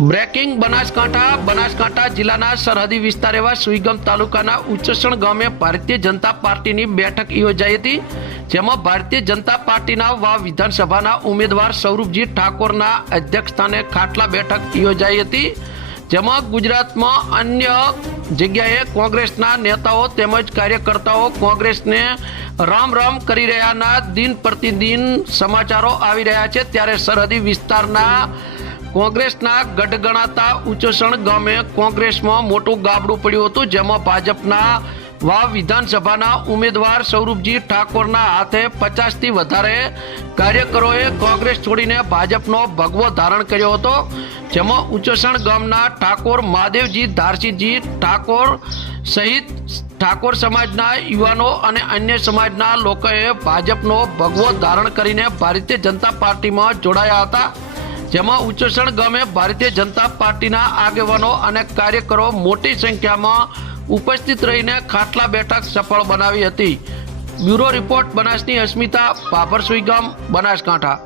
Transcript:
Breaking Banaskantha Banaskantha જિલ્લાના સરહદી વિસ્તાર એવા સુઈગમ તાલુકાના ઉચ્ચસણ ગામે ભારતીય જનતા પાર્ટીની બેઠક યોજાઈ હતી, જેમાં ભારતીય જનતા પાર્ટીના વા વિધાનસભાના ઉમેદવાર સૌરભજી ઠાકોરના અધ્યક્ષસ્થાને ખાટલા બેઠક યોજાઈ હતી, જેમાં ગુજરાતમાં અન્ય જગ્યાએ કોંગ્રેસના નેતાઓ તેમજ કાર્યકર્તાઓ કોંગ્રેસને રામ રામ કરી રહ્યાના દિન પ્રતિદિન સમાચારો આવી રહ્યા છે, ત્યારે સરહદી વિસ્તારના કોંગ્રેસના ગઢ ગણાતા ઉચ્ચસણ ગામે કોંગ્રેસમાં મોટું ગાબડું પડ્યું હતું, જેમાં ભાજપના વાવ વિધાનસભાના ઉમેદવાર સૌરભજી ઠાકોરના હાથે પચાસથી વધારે કાર્યકરોએ કોંગ્રેસ છોડીને ભાજપનો ભગવો ધારણ કર્યો હતો, જેમાં ઉચ્ચસણ ગામના ઠાકોર મહાદેવજી, ધારસીજી ઠાકોર સહિત ઠાકોર સમાજના યુવાનો અને અન્ય સમાજના લોકોએ ભાજપનો ભગવો ધારણ કરીને ભારતીય જનતા પાર્ટીમાં જોડાયા હતા. જેમાં ઉચ્ચસણ ગામે ભારતીય જનતા પાર્ટીના આગેવાનો અને કાર્યકરો મોટી સંખ્યામાં ઉપસ્થિત રહીને ખાટલા બેઠક સફળ બનાવી હતી. બ્યુરો રિપોર્ટ બનાસની અસ્મિતા બાબર સુઈગામ, બનાસકાંઠા.